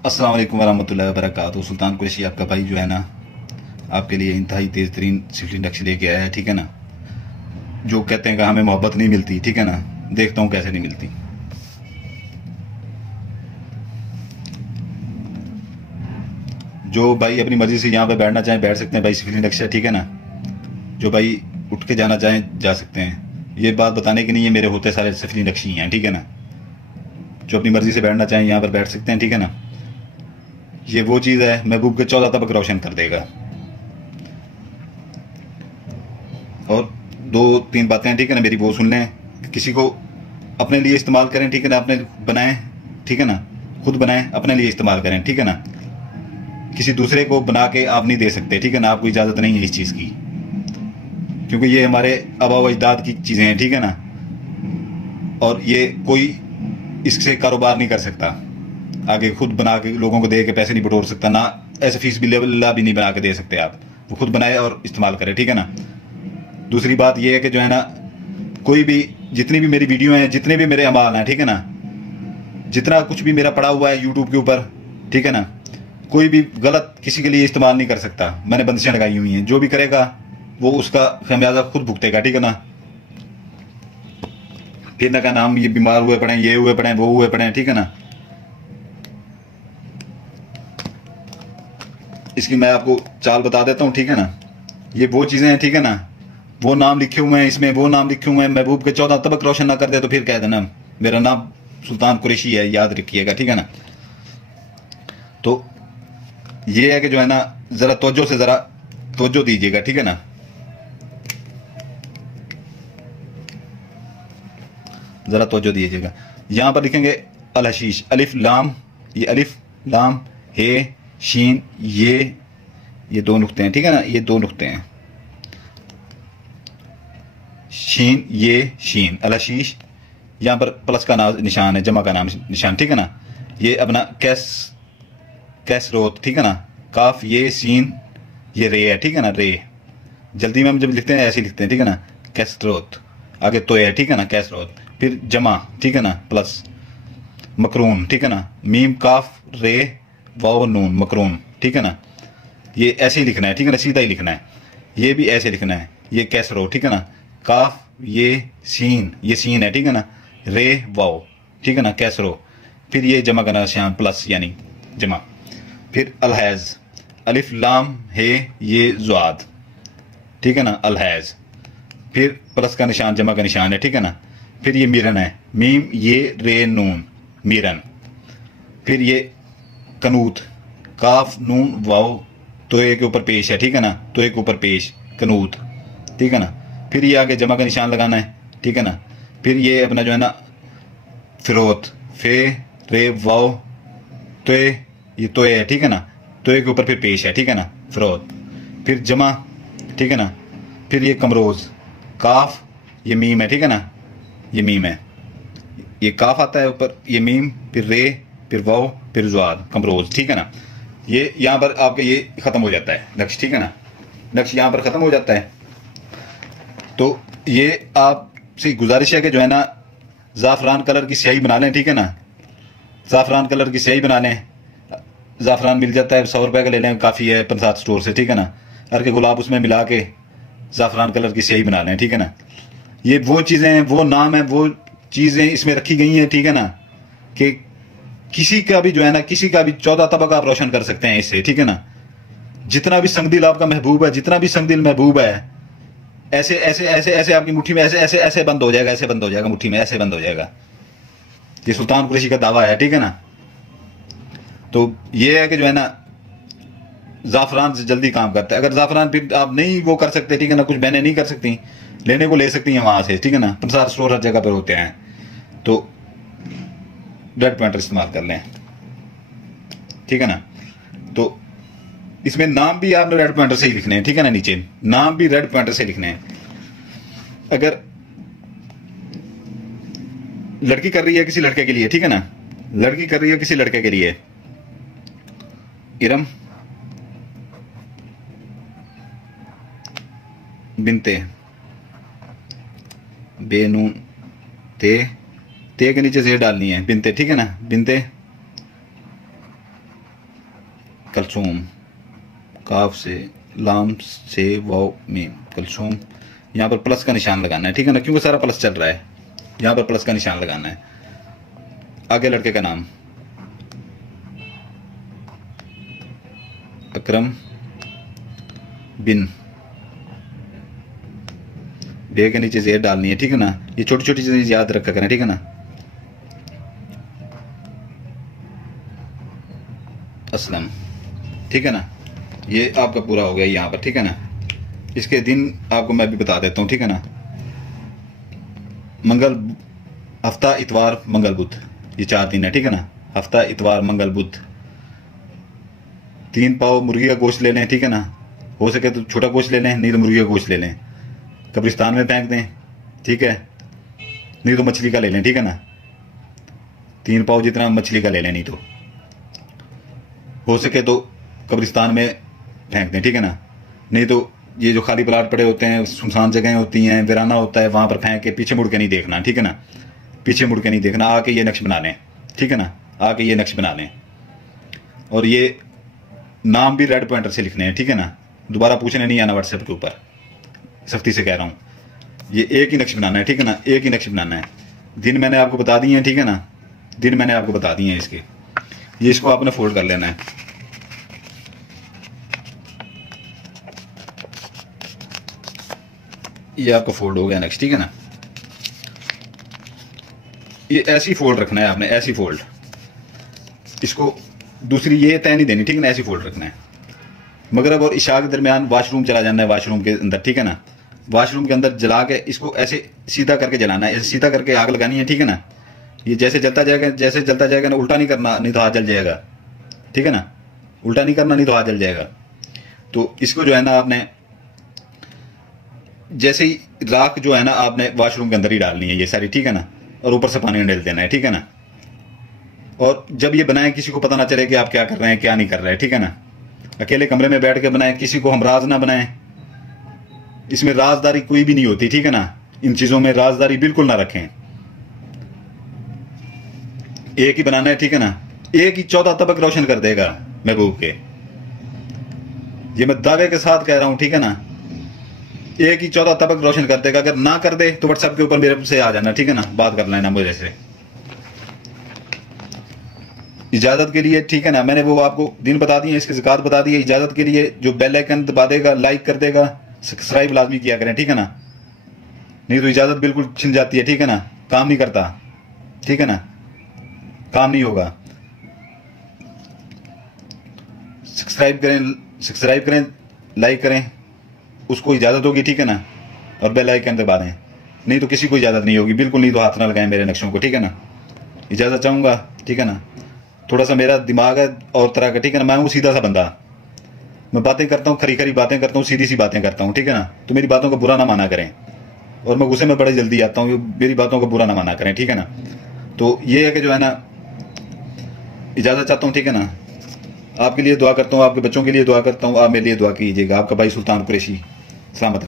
अस्सलाम वालेकुम वरहमतुल्लाहि वबरकातुहू। सुल्तान कुरैशी आपका भाई जो है ना, आपके लिए इंतहाई तेज़ तरीन सिफली नक्श लेके आया है। ठीक है ना, जो कहते हैं कि हमें मोहब्बत नहीं मिलती, ठीक है ना, देखता हूँ कैसे नहीं मिलती। जो भाई अपनी मर्जी से यहाँ पे बैठना चाहें बैठ सकते हैं भाई, सिफली नक्श है। ठीक है ना, जो भाई उठ के जाना चाहें जा सकते हैं। ये बात बताने की नहीं है, मेरे होते सारे सिफली नक्श ही हैं। ठीक है ना, जो अपनी मर्जी से बैठना चाहें यहाँ पर बैठ सकते हैं। ठीक है ना, ये वो चीज़ है महबूब के 14 तबक रोशन कर देगा। और 2-3 बातें, ठीक है ना, मेरी वो सुन लें। किसी को अपने लिए इस्तेमाल करें, ठीक है ना, अपने बनाएं, ठीक है ना, खुद बनाएं, अपने लिए इस्तेमाल करें। ठीक है ना, किसी दूसरे को बना के आप नहीं दे सकते। ठीक है ना, आपको इजाज़त नहीं है इस चीज़ की, क्योंकि ये हमारे आबा व अजदाद की चीज़ें हैं। ठीक है ना, और ये कोई इससे कारोबार नहीं कर सकता, आगे खुद बना के लोगों को दे के पैसे नहीं बटोर सकता ना, ऐसे फीस भी लेवल भी नहीं बना के दे सकते आप। वो खुद बनाए और इस्तेमाल करें। ठीक है ना, दूसरी बात ये है कि जो है ना, कोई भी जितनी भी मेरी वीडियो हैं, जितने भी मेरे अमाल हैं, ठीक है ना, जितना कुछ भी मेरा पड़ा हुआ है यूट्यूब के ऊपर, ठीक है ना, कोई भी गलत किसी के लिए इस्तेमाल नहीं कर सकता। मैंने बंदिशें लगाई हुई हैं, जो भी करेगा वो उसका खमियाजा खुद भुगतेगा। ठीक है ना, फिर ना कहना हम ये बीमार हुए पड़े, ये हुए पड़े, वो हुए पड़े। ठीक है ना, इसकी मैं आपको चाल बता देता हूँ। ठीक है ना, ये वो चीज़ें हैं, ठीक है ना, वो नाम लिखे हुए हैं इसमें, वो नाम लिखे हुए हैं। महबूब के 14 तबक रोशन ना कर दे तो फिर कह देना मेरा नाम सुल्तान कुरैशी है, याद रखिएगा। ठीक है ना, तो ये है कि जो है ना, ज़रा तवज्जो दीजिएगा। ठीक है ना, ज़रा तवज्जो दीजिएगा। यहाँ पर लिखेंगे अल हशीश, अलिफ लाम, ये अलिफ लाम हे शीन, ये 2 नुक्ते हैं। ठीक है ना, ये 2 नुक्ते हैं, शीन, ये शीन, अल हशीश। यहाँ पर प्लस का नाम निशान है, जमा का नाम निशान। ठीक है ना, ये अपना कैसरोत, ठीक है ना, काफ, ये सीन, ये रे है। ठीक है ना, रे जल्दी में हम जब लिखते हैं ऐसे लिखते हैं। ठीक है ना, कैसरोत, आगे तो है, ठीक है ना, कैसरोत, फिर जमा, ठीक है ना, प्लस मकरून, ठीक है ना, मीम काफ रे वाव नून, मकरून। ठीक है ना, ये ऐसे ही लिखना है। ठीक है ना, सीधा ही लिखना है। ये भी ऐसे लिखना है, ये कैसरो, ठीक है ना, काफ, ये सीन है। ठीक है ना, रे वाव, ठीक है ना, कैसरो, फिर ये जमा करना श्याम, प्लस यानी जमा, फिर अलहैज, अलिफ लाम हे, ये ज़ुआद, ठीक है ना, अलहैज, फिर प्लस का निशान, जमा का निशान है। ठीक है ना, फिर ये मीरन है, मीम, ये रे नून, मीरन, फिर ये कनूत, काफ नून वाव, तोए के ऊपर पेश है। ठीक है ना, तोए के ऊपर पेश, कनूत, ठीक है ना, फिर ये आगे जमा का निशान लगाना है। ठीक है ना, फिर ये अपना जो है ना फिरोत, फे रे वाव तोए, ये तोए है। ठीक है ना, तोए के ऊपर फिर पेश है। ठीक है ना, फिरोत, फिर जमा, ठीक है ना, फिर ये कमरोज, काफ, ये मीम है। ठीक है ना, ये मीम है, ये काफ आता है ऊपर, ये मीम, फिर रे, फिर वाव, फिर ज़ुआद, कमरोज। ठीक है ना, ये यहाँ पर आपका ये ख़त्म हो जाता है नक्श। ठीक है ना, नक्श यहाँ पर ख़त्म हो जाता है। तो ये आपसे गुजारिश है कि जो है ना, ज़ाफ़रान कलर की स्याही बना लें। ठीक है ना, ज़ाफ़रान कलर की स्याही बना लें। ज़ाफ़रान मिल जाता है, 100 रुपये का ले लें, काफ़ी है पंसाद स्टोर से। ठीक है ना, हर के गुलाब उसमें मिला के ज़ाफ़रान कलर की स्याही बना लें। ठीक है ना, ये वो चीज़ें हैं, वो नाम है, वो चीज़ें इसमें रखी गई हैं। ठीक है ना, कि किसी का भी जो है ना, किसी का भी 14 तबक आप रोशन कर सकते हैं इससे। ठीक है ना, जितना भी संगदिल आपका महबूब है, जितना भी संगदिल महबूब है, ऐसे ऐसे ऐसे ऐसे आपकी मुट्ठी में ऐसे ऐसे ऐसे बंद हो जाएगा, ऐसे बंद हो जाएगा, मुट्ठी में ऐसे बंद हो जाएगा। ये सुल्तान कुरैशी का दावा है। ठीक है ना, तो ये है कि जो है ना, ज़ाफ़रान से जल्दी काम करता है। अगर ज़ाफ़रान फिर आप नहीं वो कर सकते, ठीक है ना, कुछ बहनें नहीं कर सकती, लेने को ले सकती हैं वहां से। ठीक है ना, पंसार स्टोर हर जगह पर होते हैं, तो रेड पॉइंटर इस्तेमाल कर लें। ठीक है ना, तो इसमें नाम भी आपने रेड पॉइंटर से ही लिखने हैं। ठीक है ना, नीचे नाम भी रेड पॉइंटर से लिखने हैं। अगर लड़की कर रही है किसी लड़के के लिए, ठीक है ना, लड़की कर रही है किसी लड़के के लिए, इरम बिनते, बेनून ते के नीचे से डालनी है, बिनते। ठीक है ना, बिनते कलसूम, काफ से, लाम से, वाव मीम, कलसूम। यहाँ पर प्लस का निशान लगाना है, ठीक है ना, क्योंकि सारा प्लस चल रहा है, यहाँ पर प्लस का निशान लगाना है। आगे लड़के का नाम अकरम बिन, बे के नीचे जेड डालनी है, ठीक है ना। ये छोटी छोटी चीजें याद रखा करें, ठीक है ना। असलम, ठीक है ना। ये आपका पूरा हो गया यहाँ पर, ठीक है ना। इसके दिन आपको मैं भी बता देता हूँ, ठीक है ना। मंगल, हफ्ता, इतवार, मंगल, बुध, ये 4 दिन है, ठीक है ना। हफ्ता, इतवार, मंगल, बुध। 3 पाव मुर्गी का गोश्त ले लें, ठीक है ना। हो सके तो छोटा गोश्त ले लें, नहीं तो मुर्गी का गोश्त ले लें, कब्रिस्तान में फेंक दें, ठीक है। नहीं तो मछली का ले लें, ठीक है ना। 3 पाव जितना मछली का ले लें, नहीं तो हो सके तो कब्रिस्तान में फेंक दें, ठीक है ना। नहीं तो ये जो खाली प्लाट पड़े होते हैं, सुनसान जगहें होती हैं, वीराना होता है, वहां पर फेंक के पीछे मुड़ के नहीं देखना, ठीक है ना। पीछे मुड़ के नहीं देखना, आके ये नक्श बना लें, ठीक है ना। आके ये नक्श बना लें, और ये नाम भी रेड पॉइंटर से लिखने हैं, ठीक है ना। दोबारा पूछने नहीं आना व्हाट्सएप के ऊपर, सख्ती से कह रहा हूं। ये एक ही नक्श बनाना है, ठीक है ना, एक ही नक्श बनाना है। दिन मैंने आपको बता दिए हैं, ठीक है ना, दिन मैंने आपको बता दिए हैं इसके। ये इसको आपने फोल्ड कर लेना है। ये आपका फोल्ड हो गया नेक्स्ट, ठीक है ना। ये ऐसी फोल्ड रखना है आपने, ऐसी फोल्ड, इसको दूसरी ये तय नहीं देनी, ठीक है ना। ऐसी फोल्ड रखना है। मगरब और इशा के दरमियान वॉशरूम चला जाना है, वॉशरूम के अंदर, ठीक है ना। वॉशरूम के अंदर जला के इसको ऐसे सीधा करके जलाना है, ऐसे सीधा करके आग लगानी है, ठीक है ना। ये जैसे जलता जाएगा, जैसे जलता जाएगा ना, उल्टा नहीं करना, नहीं तो हाथ जल जाएगा, ठीक है ना। उल्टा नहीं करना, नहीं तो हाथ जल जाएगा। तो इसको जो है ना आपने जैसे ही राख जो है ना आपने वॉशरूम के अंदर ही डालनी है ये सारी, ठीक है ना। और ऊपर से पानी डाल देना है, ठीक है ना। और जब ये बनाए किसी को पता ना चले कि आप क्या कर रहे हैं, क्या नहीं कर रहे हैं, ठीक है ना। अकेले कमरे में बैठ के बनाए, किसी को हम राज ना बनाए। इसमें राजदारी कोई भी नहीं होती, ठीक है ना। इन चीजों में राजदारी बिल्कुल ना रखें। एक ही बनाना है, ठीक है ना। एक ही 14 तबक रोशन कर देगा महबूब के, ये मैं दावे के साथ कह रहा हूं, ठीक है ना। एक ही 14 तबक रोशन कर देगा। अगर ना कर दे तो व्हाट्सएप के ऊपर मेरे से आ जाना, ठीक है ना, बात कर लेना मुझे से इजाजत के लिए, ठीक है ना। मैंने वो आपको दिन बता दिए, इसकी ज़कात बता दी है। इजाजत के लिए जो बेल आइकन दबा देगा, लाइक कर देगा, सब्सक्राइब लाजमी किया करें, ठीक है ना। नहीं तो इजाजत बिल्कुल छिन जाती है, ठीक है ना, काम नहीं करता, ठीक है ना, काम नहीं होगा। सब्सक्राइब करें, लाइक करें, उसको इजाजत होगी, ठीक है ना। और बेल आइकन दबा दें, नहीं तो किसी को इजाजत नहीं होगी, बिल्कुल नहीं तो हाथ ना लगाएं मेरे नक्शों को, ठीक है ना। इजाजत चाहूंगा, ठीक है ना। थोड़ा सा मेरा दिमाग है और तरह का, ठीक है ना। मैं हूँ सीधा सा बंदा, मैं बातें करता हूँ, खरी खरी बातें करता हूँ, सीधी सी बातें करता हूँ, ठीक है ना। तो मेरी बातों का बुरा ना माना करें, और मैं गुस्से में बड़े जल्दी आता हूँ, मेरी बातों का बुरा ना माना करें, ठीक है ना। तो ये है कि जो है ना, इजाजत चाहता हूँ, ठीक है ना। आपके लिए दुआ करता हूँ, आपके बच्चों के लिए दुआ करता हूँ, आप मेरे लिए दुआ कीजिएगा। आपका भाई सुल्तान कुरैशी, सलामत।